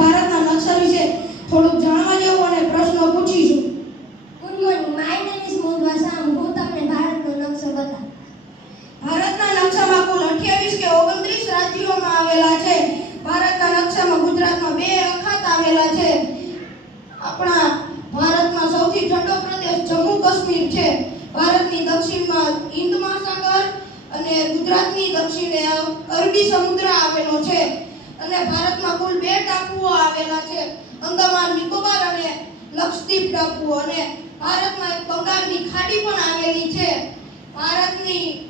ભારતના નકશા વિશે થોડુંક જાણવા જેવું અને પ્રશ્નો પૂછીશું. Good morning, my name is Mohan Sham. હું તમને ભારતનો નકશો બતાવું. ભારતના નકશામાં કુલ 28 કે 29 રાજ્યોમાં આવેલા છે. ભારતના નકશામાં ગુજરાતમાં 2 અખાત આવેલા છે. આપણા ભારતમાં સૌથી ઠંડો પ્રદેશ જમ્મુ કાશ્મીર છે. ભારતની દક્ષિણમાં હિન્દ મહાસાગર અને ગુજરાતની દક્ષિણે અરબી સમુદ્ર આવેલો છે. અને ભારતમાં કુલ 2 ટાપુઓ આવેલા છે, અંદમાન નિકોબાર અને લક્ષદ્વીપ ટાપુઓ. અને ભારતમાં એક બંગાળની ખાડી પણ આવેલી છે.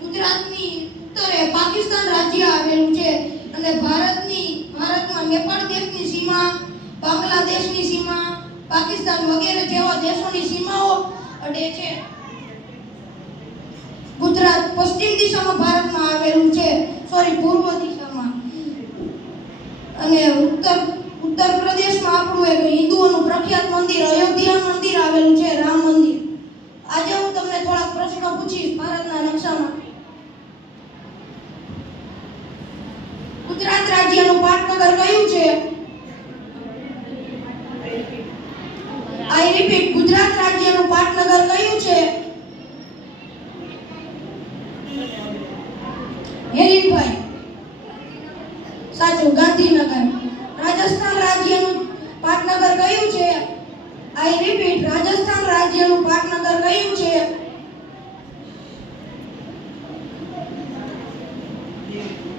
ગુજરાતની ઉત્તરે પાકિસ્તાન રાજ્ય આવેલું છે. અને ભારતમાં નેપાળ દેશની સીમા, બાંગ્લાદેશની સીમા, પાકિસ્તાન વગેરે જેવા દેશોની સીમાઓ અડે છે. ગુજરાત પશ્ચિમ દિશામાં ભારતમાં આવેલું છે, પૂર્વ દિશામાં. અને ઉત્તર પ્રદેશમાં આપણું એક હિન્દુઓનું પ્રખ્યાત મંદિર અયોધ્યા મંદિર આવેલું છે, રામ મંદિર. આજે હું તમને થોડાક પ્રશ્નો પૂછીશ ભારતના નકશામાં. ગુજરાત રાજ્યનું પાટનગર કયું છે? આઈ રિપીટ, ગુજરાત રાજ્યનું પાટનગર કયું છે? હેલિનભાઈ. સાચું, ગાંધીનગર. રાજસ્થાન રાજ્યનું પાટનગર કયું છે? આઈ રિપીટ, રાજસ્થાન રાજ્યનું પાટનગર કયું છે?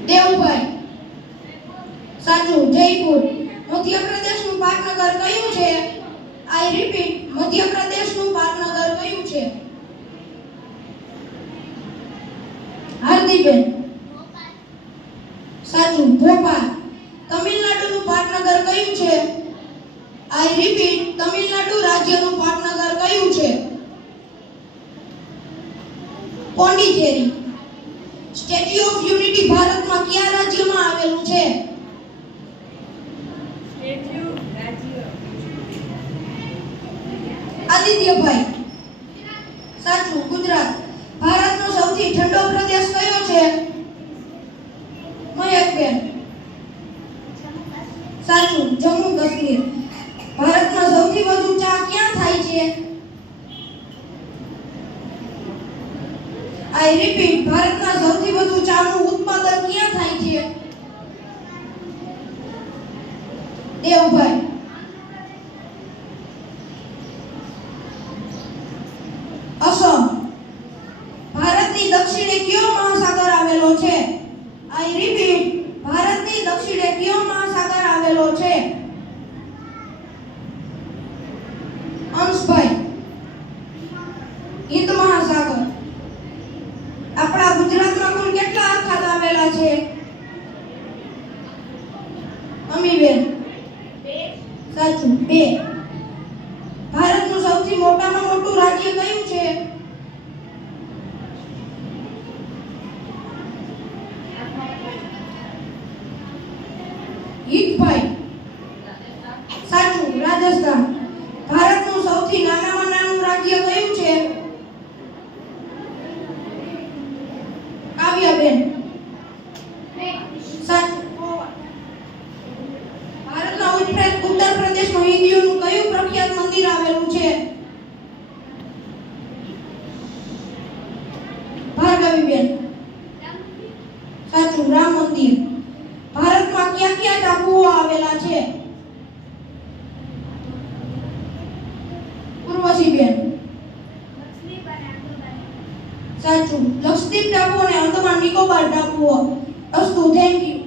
દેવભાઈ. સાચું, જયપુર. મધ્યપ્રદેશનું પાટનગર કયું છે? આઈ રિપીટ, મધ્યપ્રદેશનું પાટનગર કયું છે? હાર્દીબેન. સાચું, ભોપાલ. તમિલનાડુનું પાટનગર કયું છે? આઈ રિપીટ, તમિલનાડુ રાજ્યનું પાટનગર કયું છે? પોંડિચેરી. સ્ટેચ્યુ ઓફ યુનિટી ભારતમાં કયા રાજ્યમાં આવેલું છે? આદિત્યભાઈ. સાચું, ગુજરાત. ભારતનો સૌથી ઠંડો પ્રદેશ કયો છે? મહેકબેન. સાચું, જમ્મુ કાશ્મીર. ભારતમાં સૌથી વધુ ચા ક્યાં થાય છે? આઈ રિપીટ, ભારતમાં સૌથી વધુ ચાનું ઉત્પાદન ક્યાં થાય છે? દેવભાઈ. અસમ. ભારતની દક્ષિણે કયો મહાસાગર આવેલો છે? આઈ રિપીટ, ભારતની દક્ષિણે કયો મહાસાગર આવેલો છે? અંશભાઈ. હિન્દ મહાસાગર. આપણા ગુજરાતમાં કુલ કેટલા અખાત આવેલા છે? અમીબેન. સાચું, 2. ભારતનું સૌથી મોટામાં મોટું રાજ્ય કયું છે? હિતભાઈ. સાચું, રાજસ્થાન. ભારતનું સૌથી નાનામાં નાનું રાજ્ય કયું છે? કાવ્યાબેન. સાચું, ભારતના ઉત્તર પ્રદેશમાં હિન્દુઓનું કયું પ્રખ્યાત મંદિર આવેલું છે? ભાર્ગવીબેન. સાચું, રામ મંદિર. ભારતમાં કયા કયા ટાપુઓ આવેલા છે? ઉર્વશીબેન. સાચું, લક્ષદ્વીપ ટાપુ અને અંદમાન નિકોબાર ટાપુઓ. અસ્તુ, થેન્ક યુ.